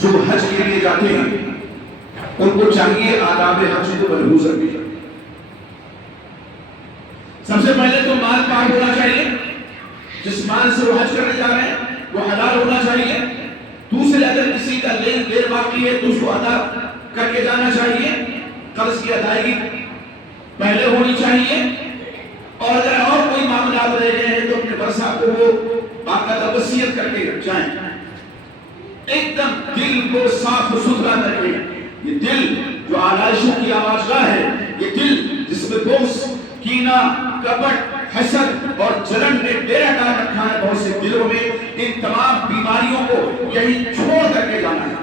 جو حج کے لیے جاتے ہیں ان کو چاہیے آداب حج کو ملحوظ رکھیں۔ سب سے پہلے تو مال پاک ہونا چاہیے، جس مال سے وہ حج کرنے جا رہے ہیں وہ حلال ہونا چاہیے۔ دوسرے اگر کسی کا لین دین باقی ہے تو اس کو ادا کر کے جانا چاہیے، قرض کی ادائیگی پہلے ہونی چاہیے، اور اگر اور کوئی معاملات رہ گئے ہیں تو اپنے ورثہ کو وہ باقاعدہ وصیت کر کے جائیں۔ ایک دم دل کو صاف و ستھرا کر کے، یہ دل جو آلائشوں کی آوازگاہ ہے، یہ دل جس میں بغض، کینہ، کپٹ، حسد اور جلن نے ڈیرا ڈال رکھا ہے بہت سے دلوں میں، ان تمام بیماریوں کو یہی چھوڑ کر کے جانا ہے،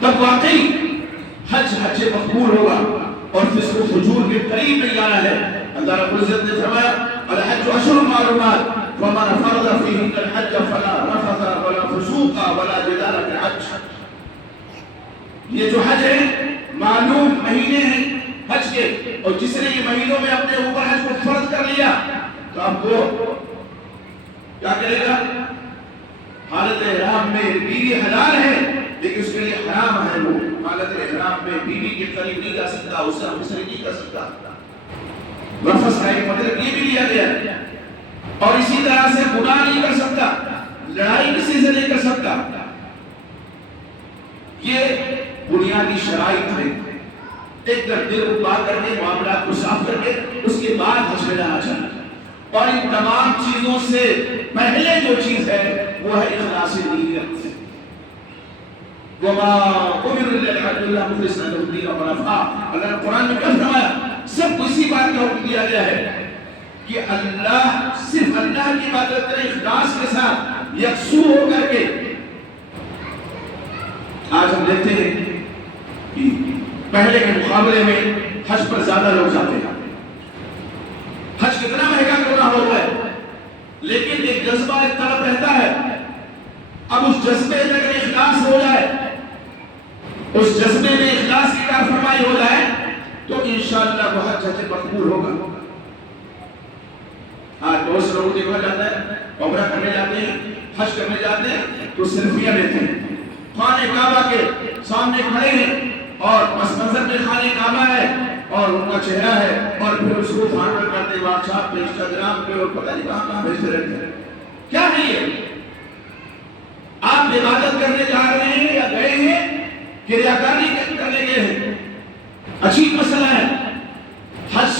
تب واقعی حج مقبول ہوگا اور فسق و فجور کے قریب نہیں آنا ہے۔ اللہ رب العزت نے فرمایا الحج اشہر معلومات فمن فرض فیہن الحج فلا رفث ولا فسوق ولا جدال فی الحج۔ یہ جو حج ہے معلوم مہینے ہیں حج کے، اور جس نے یہ مہینوں میں اپنے اوپر حج کو فرض کر لیا تو اب وہ کیا کرے گا؟ حالت احرام میں بیوی حلال ہے لیکن اس کے لیے حرام ہے، وہ حالت احرام میں بیوی کے قریب نہیں جا سکتا، اس سے ہمسری نہیں کر سکتا۔ رفث کا ایک مطلب یہ بھی لیا گیا، اور اسی طرح سے گناہ نہیں کر سکتا، لڑائی کسی سے نہیں کر سکتا۔ یہ بنیادی شرائط ہے۔ ایک دل کو پاک کر کے، معاملات کو صاف کر کے اس کے بعد حج میں جانا چاہیے، اور ان تمام چیزوں سے پہلے جو چیز ہے وہ ہے اخلاص نیت۔ وما امروا الا ليعبدوا الله مخلصين له الدين حنفاء۔ اللہ نے قرآن میں کیا فرمایا؟ سب کو اسی بات کا حکم دیا گیا ہے کہ اللہ صرف اللہ کی عبادت کریں اخلاص کے ساتھ، یکسو ہو کر کے۔ آج ہم دیکھتے ہیں کہ پہلے کے مقابلے میں حج پر زیادہ لوگ جاتے ہیں۔ حج کتنا مہنگا کرنا ہو رہا ہے، لیکن ایک جذبہ، ایک طلب رہتا ہے۔ اب اس جذبے میں اگر اخلاص ہو جائے، اس جذبے میں اخلاص کی کار فرمائی ہو جائے تو انشاءاللہ وہ حج مقبول ہوگا۔ آج بہت سے لوگ دیکھا جاتا ہے عمرہ کرنے جاتے ہیں، حج کرنے جاتے ہیں تو سیلفیاں لیتے ہیں، خانہ کعبہ کے سامنے کھڑے ہیں اور پس منظر میں خانہ کعبہ ہے اور ان کا چہرہ ہے، اور پھر اس کو فارورڈ کرتے واٹس ایپ پہ، انسٹاگرام پہ، اور پتہ نہیں کہاں بھیجتے رہتے ہیں۔ کیا ہے یہ؟ آپ عبادت کرنے جا رہے ہیں یا گئے ہیں کہ ریاکاری کرنے گئے ہیں؟ عجیب مسئلہ ہے۔ حج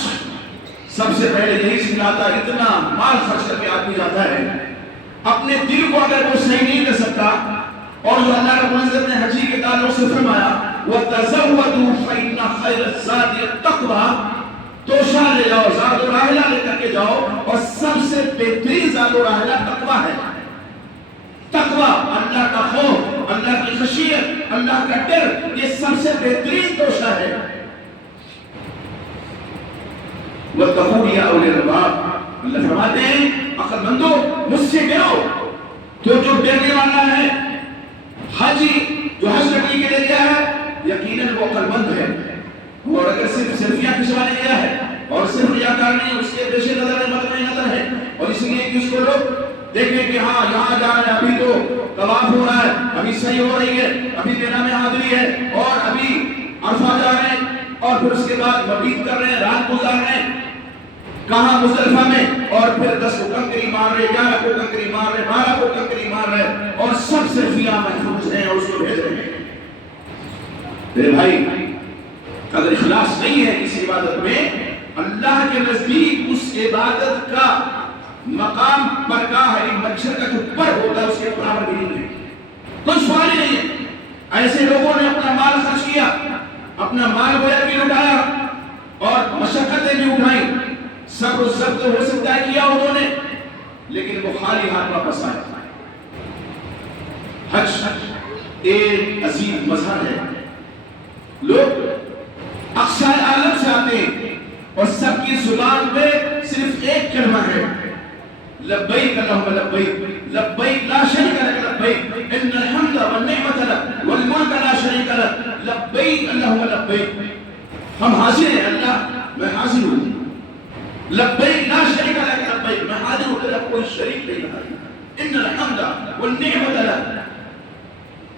سب سے پہلے یہی سکھلاتا ہے، اتنا مال خرچ کر کے آدمی جاتا ہے، اپنے دل کو اگر وہ صحیح نہیں کر سکتا، اور جو اللہ رب العزت نے حجی کے تعلق سے فرمایا وَتَزَوَّدُوا فَإِنَّ خَيْرَ الزَّادِ التَّقْوَىٰ، توشہ لے جاؤ، زاد و راحلہ لے کر کے جاؤ، اور سب سے بہترین زاد و راحلہ تقویٰ ہے۔ تقویٰ، اللہ کا خوف، اللہ کی خشیت، اللہ کا ڈر، یہ سب سے بہترین توشہ ہے۔ وَاتَّقُوا يَا أُولِي الْأَلْبَابِ، اللہ فرماتے ہیں عقل مندو مجھ سے ڈرو۔ تو جو ڈرنے والا ہے، حاجی جو حج کرنے کے لیے گیا ہے، یقیناً وہ عقل مند ہے، اور اگر صرف سیلفیاں کھنچوانے گیا ہے اور صرف ریاکار نہیں، اس کے پیش نظر مطمع نظر ہے، اور اس لیے کہ اس کو لوگ دیکھیں کہ ہاں یہاں جا رہے ہیں، ابھی تو طواف ہو رہا ہے، ابھی صحیح ہو رہی ہے، ابھی مینا میں حاضری ہے، اور ابھی عرفہ جا رہے ہیں، اور پھر اس کے بعد مبیت کر رہے ہیں، رات گزار رہے ہیں کہاں؟ مزدلفہ میں، اور پھر 10 کو کنکری مار رہے، 11 کو کنکری مار رہے، 12 کو کنکری مار رہے، اور سب سے فیاں محفوظ ہیں اور اس کو بھیج رہے ہیں۔ میرے بھائی، اگر اخلاص نہیں ہے کسی عبادت میں، اللہ کے نزدیک اس عبادت کا مقام برگاہ ہے، مچھر کا جو پر ہوتا ہے اس کے برابر بھی نہیں ہے، کوئی سوال ہی نہیں ہے۔ ایسے لوگوں نے اپنا مال خرچ کیا، اپنا مال گویا بھی لٹایا اور مشقتیں بھی اٹھائیں، صبر و ضبط ہو سکتا ہے کیا انہوں نے، لیکن وہ خالی ہاتھ واپس آئے۔ حج ایک عظیم مظہر ہے، لوگ اقصی عالم سے آتے ہیں اور سب کی زبان پہ صرف ایک کلمہ ہے، لبیک اللہم لبیک، لبیک لا شریک لک لبیک، ان الحمد والنعمت لک والملک لا شریک لک، لبیک اللہم لبیک۔ ہم حاضر ہیں اللہ، میں حاضر ہوں، لبیک لا شریک لک لبیک، میں حاضر ہوں، تیرا کوئی شریک نہیں ہے، ان الحمد والنعمت لک،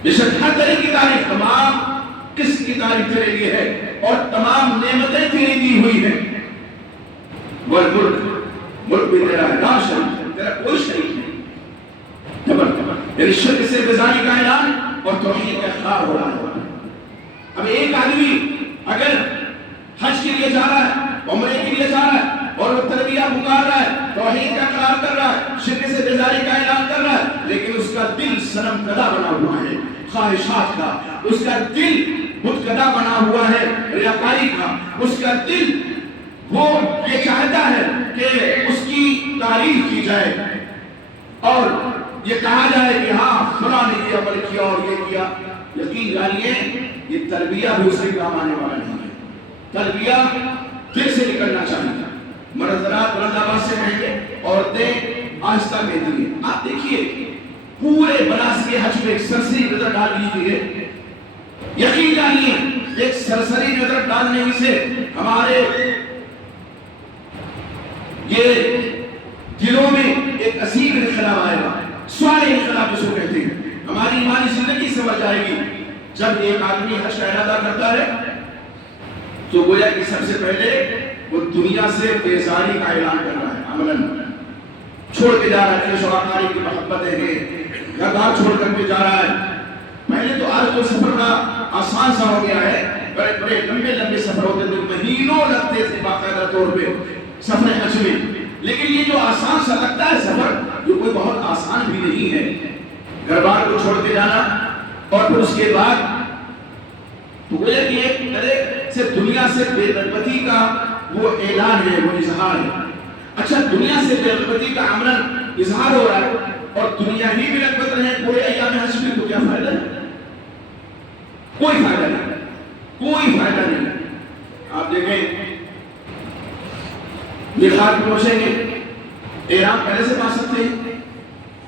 بے شک ہر طرح کی تعریف، تمام قسم کی تعریف تیرے لیے ہے اور تمام نعمتیں تیری دی ہوئی ہیں. والملک، ملک بھی تیرا ہے، لا شریک، تیرا کوئی شریک نہیں. یعنی شرک سے بیزاری کا اعلان اور توحید کا اقرار ہو رہا ہے. اب ایک آدمی اگر حج کے لیے جا رہا ہے، عمرے کے لیے جا رہا ہے اور وہ تلبیہ پکار رہا ہے، توحید کا اقرار کر رہا ہے، شرک سے بیزاری کا اعلان کر رہا ہے، لیکن اس کا دل صنم کدا بنا ہوا ہے خواہشات کا، اس کا دل بت کدا بنا ہوا ہے ریاکاری کا، اس کا دل وہ یہ چاہتا ہے کہ اس کی تعریف کی جائے اور یہ کہا جائے کہ ہاں فلاں نے یہ عمل کیا اور یہ کیا. یقین جانیے یہ تربیہ بھی اس کے کام آنے والا نہیں ہے. تربیہ دل سے نکلنا چاہیے. مرد حضرات بلند آواز سے کہیں گے، عورتیں آہستہ کہتی ہیں. آپ دیکھیے پورے بناس کے حج میں ایک سرسری نظر ڈال لیجیے. یقین جانیے ایک سرسری نظر ڈالنے سے ہمارے یہ دلوں میں ایک عظیم انقلاب آئے گا. سوال انقلاب جس کو کہتے ہیں، ہماری ایمانی زندگی سمجھ جائے گی. جب ایک آدمی حج کا ارادہ کرتا ہے تو گویا کہ سب سے پہلے وہ دنیا سے بیزاری کا اعلان کر رہا ہے. عملاً چھوڑ کے جا رہا ہے، شوقاری کی محبتیں ہیں، گھر بار چھوڑ کر کے جا رہا ہے. پہلے تو آج تو سفر کا آسان سا ہو گیا ہے، بڑے بڑے لمبے لمبے سفر ہوتے تھے، مہینوں لگتے تھے باقاعدہ طور پہ سفر حج میں. لیکن یہ جو آسان سا لگتا ہے سفر، یہ کوئی بہت آسان بھی نہیں ہے. گھر بار کو چھوڑ کے جانا اور پھر اس کے بعد تو گویا کہ ایک طرح سے دنیا سے بے رغبتی کا وہ اعلان ہے، وہ اظہار ہے. اچھا دنیا سے بے رغبتی کا عملاً اظہار ہو رہا ہے اور دنیا ہی بے رغبت رہے پورے ایام حج میں، تو کیا فائدہ ہے؟ کوئی فائدہ نہیں، کوئی فائدہ نہیں. آپ دیکھیں میقات پہنچیں گے، احرام پہلے سے پا سکتے ہیں.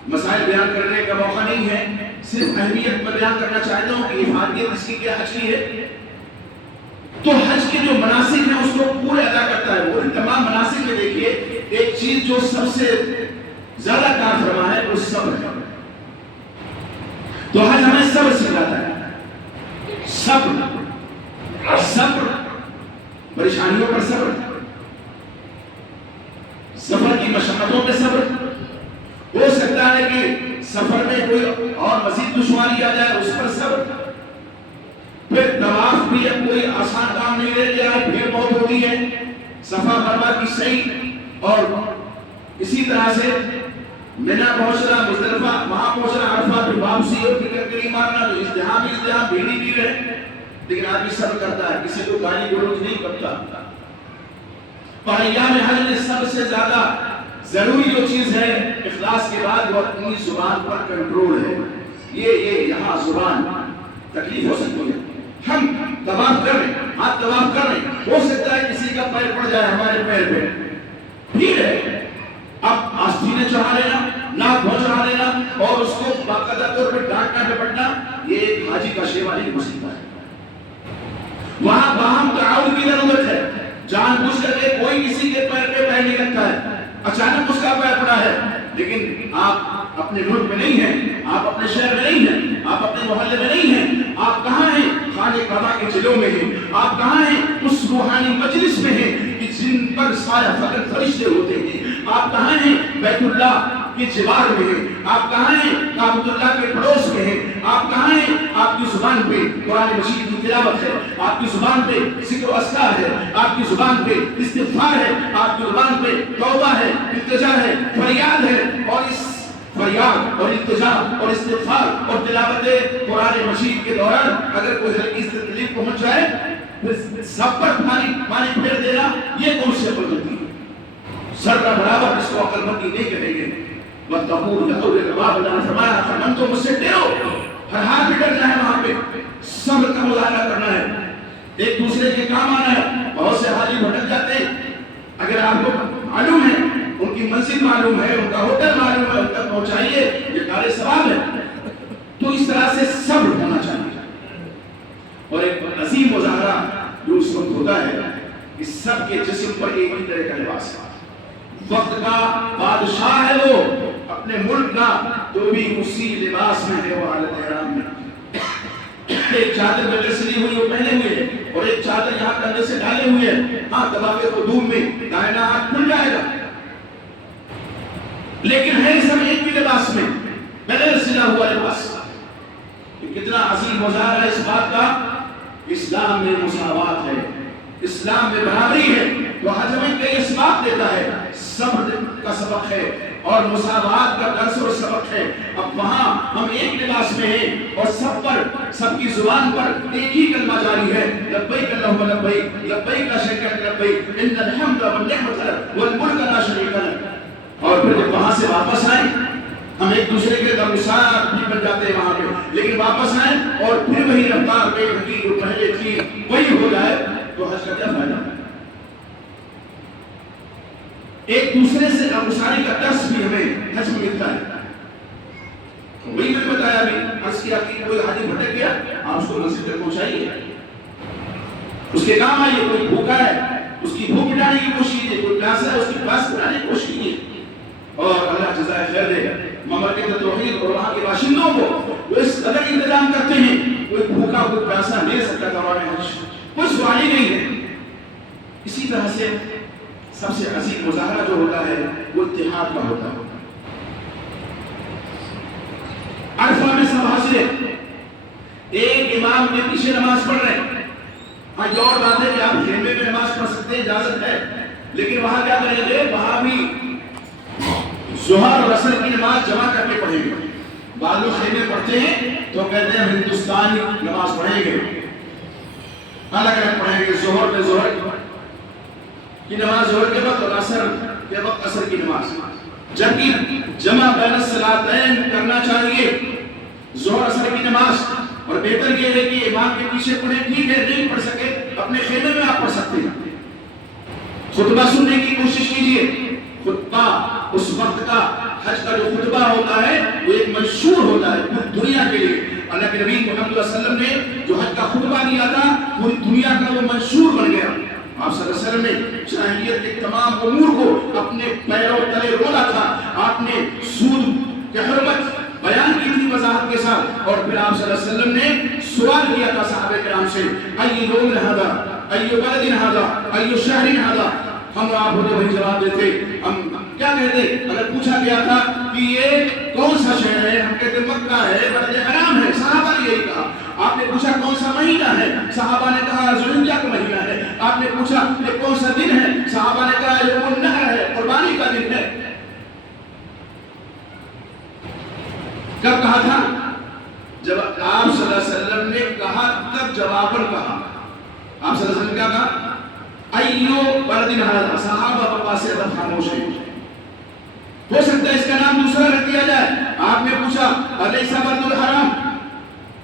مسائل بیان کرنے کا موقع نہیں ہے، صرف اہمیت پر بیان کرنا چاہتا ہوں کہ افادیت اس کی کیا حج کی ہے. تو حج کے جو مناسک ہیں اس کو پورے ادا کرتا ہے. وہ تمام مناسک میں دیکھیے ایک چیز جو سب سے زیادہ کام فرما ہے وہ صبر ہے. تو حج ہمیں صبر سکھاتا ہے. صبر، پریشانیوں پر صبر، سفر کی مشقتوں پہ صبر. ہو سکتا ہے کہ سفر میں کوئی اور مزید دشواری آ جائے، اس پر صبر. پھر طواف بھی اب کوئی آسان کام نہیں رہ گیا ہے، بھیڑ بہت ہوتی ہے. صفا مروا کی صحیح اور اسی طرح سے منی پہنچنا، مزدلفہ وہاں پہنچنا، عرفہ پھر واپسی اور پھر کرکری مارنا، تو ازدحام بھیڑی بھی رہے. لیکن آدمی صبر کرتا ہے، کسی کو گالی گلوچ نہیں کرتا. اور ایام حج میں سب سے زیادہ ضروری جو چیز ہے اخلاص کے بعد وہ اپنی زبان پر کنٹرول ہے. یہ یہاں زبان تکلیف ہو سکتی ہے. ہم طواف کر رہے ہیں، ہاتھ طواف کر رہے ہیں، ہو سکتا ہے کسی کا پیر پڑ جائے ہمارے پیر پہ، ٹھیک ہے. اب آستینیں چڑھا لینا، ناک بھون چڑھا لینا اور اس کو باقاعدہ طور پہ ڈانٹنا ڈپٹنا، یہ ایک حاجی کا شیوا نہیں ہو سکتا ہے. وہاں باہم تعاون کی ضرورت ہے. جان بوجھ کر کے کوئی کسی کے پیر پہ پیر نہیں رکھتا ہے. اچانک اس کا پیر پڑا ہے، لیکن آپ اپنے ملک میں نہیں ہیں، آپ اپنے شہر میں نہیں ہیں، آپ اپنے محلے میں نہیں ہیں. آپ کہاں ہیں؟ خانہ کعبہ کے چلوں میں ہیں. آپ کہاں ہیں؟ اس روحانی مجلس میں ہیں کہ جن پر سایہ فقط فرشتے ہوتے ہیں. آپ کہاں ہیں؟ بیت اللہ کے جوار میں ہیں. آپ کہاں ہیں؟ کعبۃ اللہ کے پڑوس میں ہیں. آپ کہاں ہیں؟ آپ کی زبان پہ قرآن مجید کی تلاوت ہے، آپ کی زبان پہ ذکر و اذکار ہے، آپ کی زبان پہ استغفار ہے، آپ کی زبان پہ توبہ ہے، التجا ہے، فریاد ہے. اور اس فریاد اور التجا اور استغفار اور تلاوت قرآن مجید کے دوران اگر کوئی ہلکی سی تکلیف پہنچ جائے پھر سب پر پانی پھیر دینا، یہ کون سی عقل ہوتی ہے؟ ذرہ برابر اس کو عقل مندی نہیں کہیں گے. وَتَقُولُ لَقَوْلِ الْعَبَادِ اللہ نے فرمایا ہم تو مجھ سے ڈرو. ہر حال میں ڈرنا ہے، وہاں پہ صبر کا مظاہرہ کرنا ہے، ایک دوسرے کے کام آنا ہے. بہت سے حاجی بھٹک جاتے ہیں، اگر آپ کو معلوم ہے، ان کی منزل معلوم ہے، ان کا ہوٹل معلوم ہے، ان تک پہنچائیے، یہ کار ثواب ہے. تو اس طرح سے صبر ہونا چاہیے. اور ایک عظیم مظاہرہ جو اس وقت ہوتا ہے کہ سب کے جسم پر ایک ہی طرح کا لباس ہے. وقت کا بادشاہ ہے وہ، اپنے ملک کا، تو بھی اسی لباس میں ہے وہ حالت احرام میں. ایک چادر بغیر سلی ہوئی وہ پہنے ہوئے ہیں اور ایک چادر یہاں کندھے سے ڈالے ہوئے ہیں، ہاں طواف قدوم میں دائنا ہاتھ کھل جائے گا، لیکن ہے سب ایک بھی لباس میں، بغیر سلا ہوا لباس۔ کتنا عظیم مظاہرہ ہے اس بات کا، اسلام میں مساوات ہے، اسلام میں برابری ہے۔ تو حج ہمیں کئی اسباب دیتا ہے، صبر کا سبق ہے اور مساوات کا درس اور سبق ہے۔ اب وہاں ہم ایک لباس میں ہیں اور سب پر، سب کی زبان پر ایک ہی کلمہ جاری ہے، لبیک اللہم لبیک، لبیک لا شریک لک لبیک، ان الحمد والنعمت لک والملک لا شریک لک۔ اور پھر جب وہاں سے واپس آئیں، ہم ایک دوسرے کے غمگسار بھی بن جاتے ہیں وہاں پہ، لیکن واپس آئیں اور پھر وہی رفتار پہ حقیق جو پہلے تھی وہی ہو جائے تو حج کا کیا فائدہ ہے؟ ایک دوسرے سے غمگساری کا درس بھی ہمیں حج میں ملتا ہے۔ وہی میں نے بتایا ابھی، عرض کیا کہ کوئی حاجی بھٹک گیا، آپ اس کو مسجد تک پہنچائیے، اس کے کام آئیے، کوئی بھوکا ہے اس کی بھوک مٹانے کی کوشش کیجیے، کوئی پیاسا ہے اس کی پیاس مٹانے کی کوشش کیجیے، اور اللہ جزائے خیر دے گا۔ مملکت توحید اور وہاں کے باشندوں کو وہ اس قدر انتظام کرتے ہیں، کوئی بھوکا کوئی پیاسا لے سکتا دوران حج، کوئی سوال ہی نہیں ہے۔ اسی طرح سے سب سے عظیم مظاہرہ جو ہوتا ہے وہ اتحاد کا ہوتا ہے۔ عرفہ میں سب حاضر ہیں، ایک امام کے پیچھے نماز پڑھ رہے ہیں، ہاں یہ اور بات ہے کہ آپ خیمے میں نماز پڑھ سکتے ہیں، اجازت ہے، لیکن وہاں کیا کریں گے؟ وہاں بھی ظہر اور عصر کی نماز جمع کر کے پڑھیں گے۔ بعض لوگ خیمے پڑھتے ہیں تو کہتے ہیں ہندوستانی نماز پڑھیں گے، الگ الگ پڑھیں گے، ظہر میں ظہر کی نماز ظہر کے وقت اور عصر کے وقت عصر کی نماز، جبکہ جمع بین الصلاتین کرنا چاہیے، ظہر عصر کی نماز۔ اور بہتر یہ ہے کہ امام کے پیچھے پڑھیں، ٹھیک ہے نہیں پڑھ سکے اپنے خیمے میں آپ پڑھ سکتے ہیں۔ خطبہ سننے کی کوشش کیجیے، خطبہ اس وقت کا حج کا جو خطبہ ہوتا ہے وہ ایک منشور ہوتا ہے پوری دنیا کے لیے۔ اللہ کے نبی محمد صلی اللہ علیہ وسلم نے جو حج کا خطبہ دیا تھا پوری دنیا کا وہ منشور بن گیا۔ آپ صلی اللہ علیہ وسلم نے جاہلیت کے تمام امور کو اپنے پیروں تلے رولا تھا، آپ نے سود کی حرمت بیان کی تھی وضاحت کے ساتھ، اور پھر آپ صلی اللہ علیہ وسلم نے سوال کیا تھا صحابہ کرام سے، ای یوم ھذا ای بلد ھذا ای شہر ھذا، ہم آپ ہوتے وہی جواب دیتے، ہم کیا کہتے؟ اگر پوچھا گیا تھا کہ یہ کون سا شہر ہے، ہم کہتے مکہ ہے، بلد حرام ہے، صحابہ نے یہی کہا۔ آپ نے پوچھا کون سا مہینہ ہے، صحابہ نے کہا ذوالحجہ کا مہینہ ہے۔ آپ نے پوچھا یہ کون سا دن ہے، صحابہ نے کہا یوم النحر ہے، قربانی کا دن ہے۔ کب کہا تھا؟ جب آپ صلی اللہ علیہ وسلم نے کہا تب جواباً کہا۔ آپ صلی اللہ علیہ وسلم کیا کہا؟ ایو بلد ھذا، صحابہ پاپا سے ادب خاموش ہے۔ ہو سکتا ہے اس کا نام دوسرا رکھ دیا جائے۔ آپ نے پوچھا الیس بلد الحرام،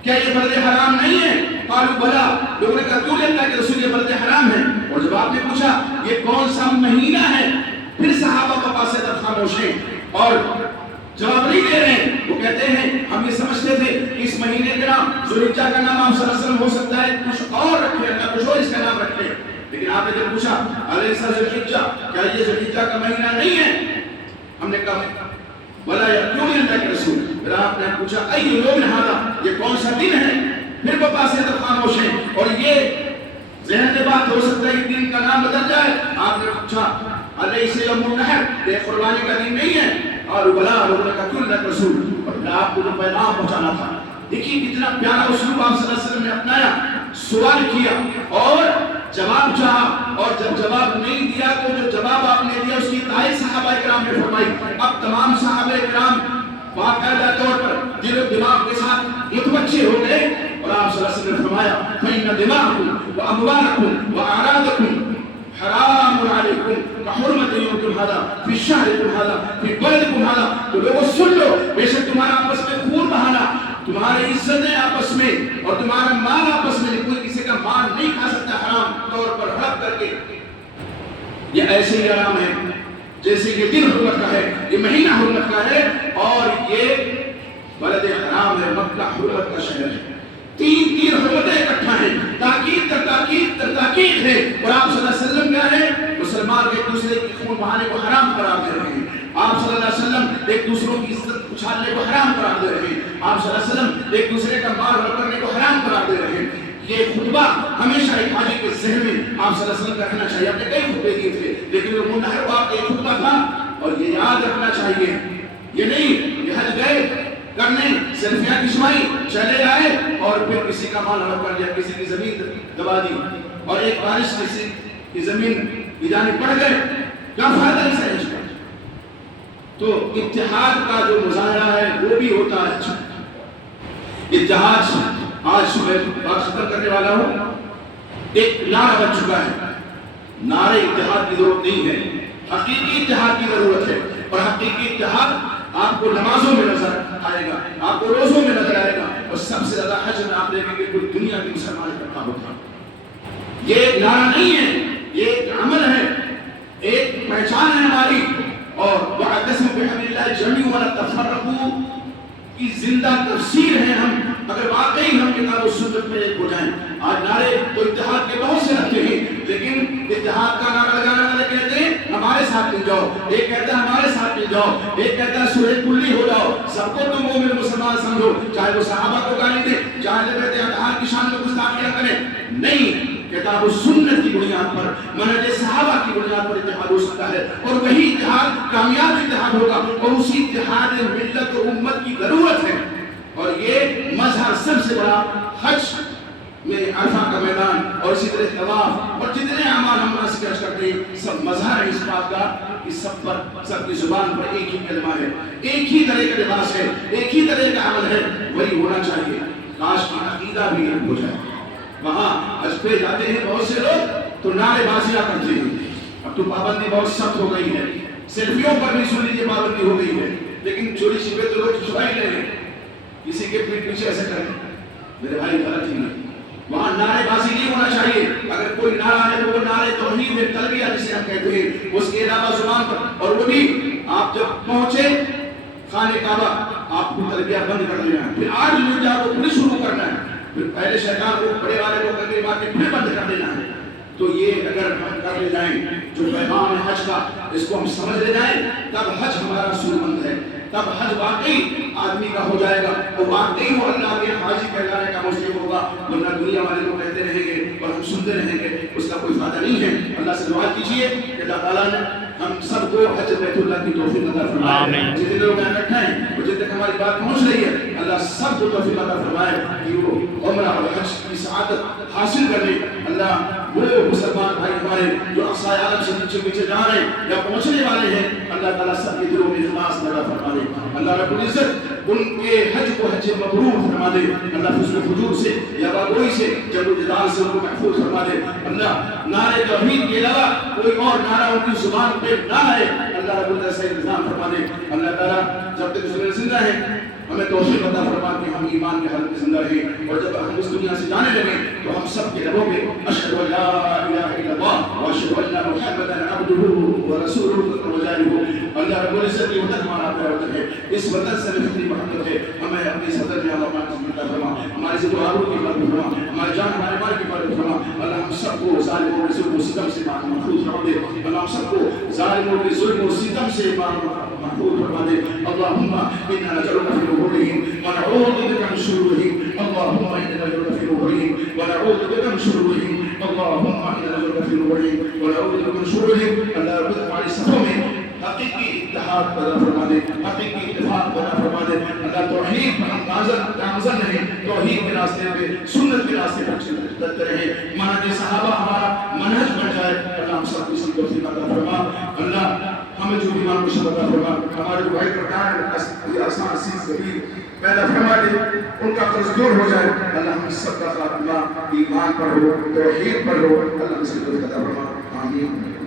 کیا یہ بلد حرام نہیں ہے؟ قالوا بلا، لوگوں نے کہا کیوں لگتا ہے کہ رسول یہ بلد حرام ہے؟ اور جب آپ نے پوچھا یہ کون سا مہینہ ہے، پھر صحابہ پاپا سے ادب خاموش ہیں اور جواب نہیں دے رہے ہیں۔ وہ کہتے ہیں ہم یہ سمجھتے تھے کہ اس مہینے کا نام ذوالحجہ کا نام آپ صلی اللہ علیہ وسلم ہو سکتا ہے کچھ اور رکھے، اللہ کچھ اور اس کا نام رکھے، لیکن آپ نے جب پوچھا الیس ذوالحجہ، کیا یہ ذوالحجہ کا مہینہ نہیں ہے؟ ہم نے کہا بلا، کیوں نہیں اللہ کے رسول؟ پھر آپ نے پوچھا ای یوم ھذا، یہ کون سا دن ہے؟ پھر پاپا سے ادب خاموش ہیں، اور یہ ذہن میں بات ہو سکتا ہے کہ دن کا نام بدل جائے۔ آپ نے پوچھا الیس یوم النحر، یہ قربانی کا دن نہیں ہے؟ اور بلا، لوگوں نے کہا کیوں اللہ کے رسول؟ اور پھر آپ کو جو پیغام پہنچانا تھا، دیکھیے کتنا پیارا اسلوب آپ صلی اللہ علیہ وسلم نے اپنایا، سوال کیا اور جواب چاہا، اور جب جواب نہیں دیا تو جو جواب آپ نے دیا اس کی تائید صحابہ کرام نے فرمائی۔ اب تمام صحابہ کرام باقاعدہ طور پر دل و دماغ کے ساتھ متوجہ ہو گئے، اور آپ صلی اللہ علیہ وسلم نے فرمایا فَإِنَّ دِمَاءَكُمْ وَأَمْوَالَكُمْ وَأَعْرَاضَكُمْ حرام علیکم کحرمت یومکم ھذا فی شہرکم ھذا فی بلدکم ھذا۔ تو لوگوں سن لو، بے شک تمہارا آپس میں خون بہانا، تمہاری عزتیں آپس میں اور تمہارا مال آپس میں، کوئی کسی کا مال نہیں کھا سکتا حرام طور پر ہڑپ کر کے۔ یہ ایسے ہی حرام ہے جیسے یہ دن حرمت کا ہے، یہ مہینہ حرمت کا ہے، اور یہ بلد حرام ہے، مکہ حرمت کا شہر ہے۔ تین حرمتیں اکٹھا ہیں، تاکید تر تاکید تر تاکید ہے، اور آپ صلی اللہ علیہ وسلم کیا ہے؟ مسلمان ایک دوسرے کی خون بہانے کو حرام قرار دے رہے ہیں۔ آپ صلی اللہ علیہ وسلم ایک دوسروں کی عزت اچھالنے کو حرام قرار دے رہے ہیں۔ آپ صلی اللہ علیہ وسلم ایک دوسرے کا مال ہڑپ کرنے کو حرام قرار دے رہے ہیں. یہ خطبہ ہمیشہ ایک حاجی کے ذہن میں آپ صلی اللہ علیہ وسلم کا رہنا چاہیے. آپ نے کئی خطبے دیے تھے لیکن وہ منتخب کا ایک خطبہ تھا اور یہ یاد رکھنا چاہیے. یہ نہیں یہ حج گئے کرنے سیلفیاں کھنچوائی چلے آئے اور پھر کسی کا مال ہڑپ کر لیا, کسی کی زمین دبا دی اور ایک بارش کسی کی زمین کی جانب پڑ گئے. کیا فائدہ اس حج کا؟ تو اتحاد کا جو مظاہرہ ہے وہ بھی ہوتا ہے. اتحاد آج میں بات ختم کرنے والا ہوں. ایک نعرہ بن چکا ہے. نعرے اتحاد کی ضرورت نہیں ہے, حقیقی اتحاد کی ضرورت ہے. اور حقیقی اتحاد آپ کو نمازوں میں نظر آئے گا, آپ کو روزوں میں نظر آئے گا, اور سب سے زیادہ حج میں آپ دیکھیں گے کوئی دنیا کی مسلمان اکٹھا ہوگا. یہ ایک نعرہ نہیں ہے, یہ ایک عمل ہے, ایک پہچان ہے ہماری. اور وَاعْتَصِمُوا بِحَبْلِ اللَّهِ جَمِيعًا وَلَا تَفَرَّقُوا کی زندہ تفسیر ہے. ہم اگر واقعی ہم کتاب و سنت میں ایک ہو جائیں. آج نعرے تو اتحاد کے بہت سے رکھتے ہیں, لیکن اتحاد کا نعرہ لگانے والے کہتے ہیں ہمارے ساتھ مل جاؤ, ایک کہتا ہے ہمارے ساتھ مل جاؤ, ایک کہتا ہے سورہ کلی ہو جاؤ, سب کو تم مومن مسلمان سمجھو, چاہے وہ صحابہ کو گالی دے, چاہے وہ اتحاد کی شان میں گستاخیاں کریں. نہیں, کتاب و سنت کی بنیاد پر, منہج صحابہ کی بنیاد پر اتحاد ہو سکتا ہے, اور وہی اتحاد کامیاب اتحاد ہوگا, اور اسی اتحاد ملت و امت کی ضرورت ہے. اور یہ مظہر سب سے بڑا حج میں عرفہ کا میدان اور اسی طرح طواف اور جتنے اعمال ہم مناسک حج کرتے ہیں سب مظہر ہے اس بات کا کہ سب پر, سب کی زبان پر ایک ہی کلمہ ہے, ایک ہی طرح کا لباس ہے, ایک ہی طرح کا عمل ہے. وہی ہونا چاہیے. کاش کی عقیدہ بھی ایک ہو جائے. وہاں حج پہ جاتے ہیں بہت سے لوگ تو نعرے بازیاں کرتے ہیں. اب تو پابندی بہت سخت ہو گئی ہے, سیلفیوں پر بھی سن لیجیے پابندی ہو گئی ہے, لیکن چوری چھپے تو لوگ چھپا ہی لیں, کسی کے پیٹ پیچھے ایسے کریں. میرے بھائی غلط ہی نہیں, وہاں نعرے بازی نہیں ہونا چاہیے. اگر کوئی نعرہ ہے تو وہ نعرے توحید تلبیہ جسے ہم کہتے ہیں, اس کے علاوہ زبان پر, اور وہ بھی آپ جب پہنچے خانہ کعبہ آپ کو تلبیہ بند کر دینا ہے, پھر 8 منٹ آپ کو پھر شروع کرنا ہے, پھر پہلے شیطان کو بڑے والے کو کرنے بعد پھر بند کر دینا ہے. تو یہ اگر ہم کر لے جائیں جو پیغام ہے حج کا, اس کو ہم سمجھ لے جائیں, تب حج ہمارا سودمند ہے, تب حج واقعی آدمی کا ہو جائے گا, اور واقعی وہ اللہ کے حاجی کہلانے کا مستحق ہوگا. ورنہ دنیا والے لوگ کہتے رہیں گے اور ہم سنتے رہیں گے, اس کا کوئی فائدہ نہیں ہے. اللہ سے دعا کیجیے کہ اللہ تعالیٰ نے ہم سب کو حج بیت اللہ کی توفیق عطا فرمائے. جتنے لوگ یہاں بیٹھے ہیں اور جتنے ہماری بات پہنچ رہی ہے, اللہ سب کو توفیق عطا فرمائے کہ وہ عمرہ اور حج کی سعادت حاصل کر لیں. اللہ وہ مسلمان بھائی ہمارے جو اقصائے عالم سے نیچے پیچھے جا رہے ہیں یا پہنچنے والے ہیں, اللہ تعالیٰ سب کے دلوں میں اخلاص پیدا فرما دے. اللہ رب العزت ان کے حج کو حج مبرور فرما دے. اللہ فضل و فجور سے یا باغوئی سے جبر و جدال سے ان کو محفوظ فرما دے. اللہ نعرے توحید کے علاوہ کوئی اور نعرہ ان کی زبان پہ نہ آئے, اللہ رب العزت سے انتظام فرما دے. اللہ تعالیٰ جب تک زندہ ہے ہمیں توفیق عطا فرما کہ ہم ایمان کے حالت میں زندہ رہیں, اور جب ہم اس دنیا سے جانے لگیں تو ہم سب کے لبوں میں اشہد ان لا الہ الا اللہ واشہد ان محمدا عبدہ ورسولہ وجاہدہ. اللہ رب العزت کی وطن ہمارا پیارا وطن ہے, اس وطن سے فطری محبت ہے. ہمیں اپنی صدر میں اللہ عطا فرما, ہماری ذات و آبرو کی حفاظت فرما, ہماری جان ہمارے مال کی حفاظت فرما. اللہ ہم سب کو ظالموں کے ظلم و ستم سے محفوظ فرما دے. اللہ ہم سب کو ظالموں کے ظلم و ستم سے محفوظ فرما دے. اللهم انا نجعلك في نحورهم ونعوذ بك من شرورهم. اللهم انا نجعلك في نحورهم ونعوذ بك من شرورهم. اللهم انا نجعلك في نحورهم ونعوذ بك من شرورهم. اللہ رب ہماری صفوں میں حقیقی اتحاد پیدا فرما دے, حقیقی اتفاق پیدا فرما دے. اللہ توحید پر ہم نامزد رہیں, توحید کے راستے پہ, سنت کے راستے پر چلتے رہیں, منہج صحابہ ہمارا منہج بن جائے. اللہ ہم سب کسی کو توفیق عطا فرما. اللہ ہمیں جو ایمان کو شفا عطا فرما, ہمارے جو بھائی پردھان ہیں آسان عزیز کبیر پیدا فرما دے, ان کا قرض دور ہو جائے. اللہ ہم سب کا خاتمہ ایمان پر ہو, توحید پر ہو. اللہ ہم سے توفیق عطا فرما. آمین.